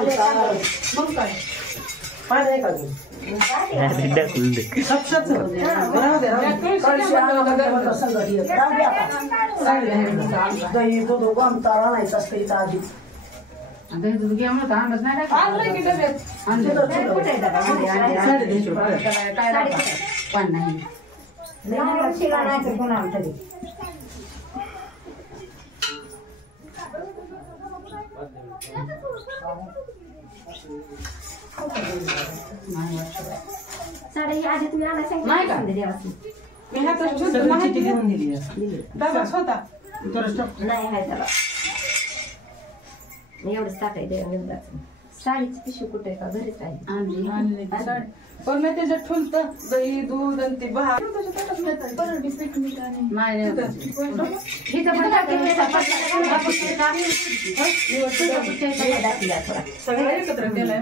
मग काय पाहिजे का तू दही दूध गमतारा नाही असतं इथं आधी साडे आधी तुम्ही आला सांगितलं मी हातात घेऊन दिली डबाच होता नाही आहे त्याला एवढंच टाकायचं साडीची पिशवी कुठे का घरीच आहे पण मी त्याच्यात ठुलतं दही दूध आणि ते भात सगळं एकत्र केलंय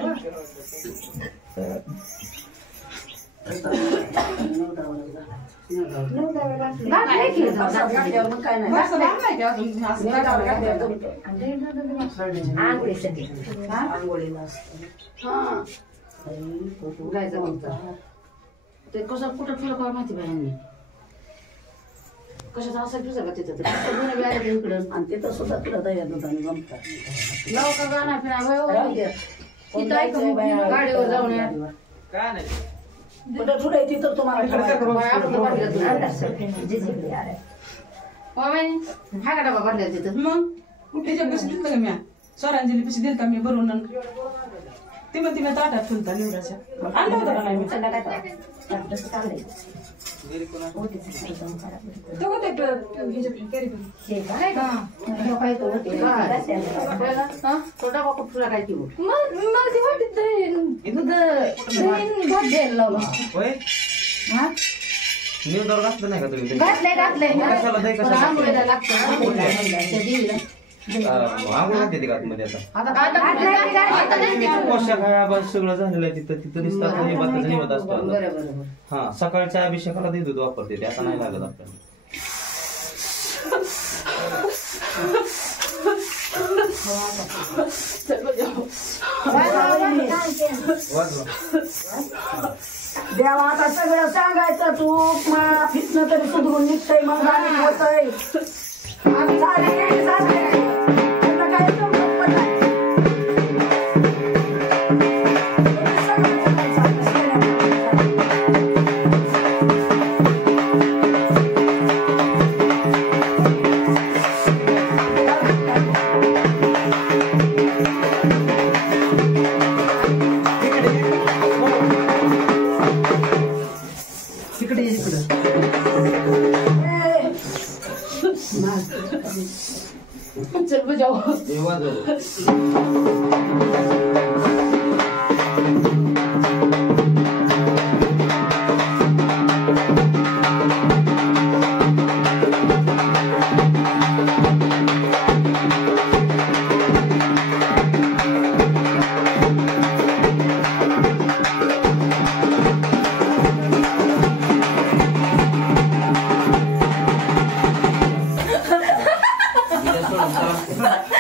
ते कसं कुठं ठुलं काय माहिती बायांनी कशाचं असं तुझं का तिथं इकडं आणि तिथं सुद्धा तुला दह्या दुधाने गमतात लाव का गाणं फिरा गाडीवर जाऊन या कुठं ठुडायची तर तुम्हाला हा का डबा भरल्या तिथं मग त्याच्या पैसे दिलं का मी स्वरांजली पैसे दिल का मी भरून ते मग तिने ताटात ठेवता निवडाच्या आणलं होतं का नाही मी तो डबा कुठं तुला काय किलो नाही का तुम्ही पोशाख सगळं झालेलं आहे तिथं तिथं दिसतात निवत असतात हा सकाळच्या अभिषेकाला ते दूध वापरते ते आता नाही लागत आपल्याला देवा आता सगळं सांगायचं तू फिटणं तरी सुधरून निघतंय मग होतंय चल बजाओ Gracias.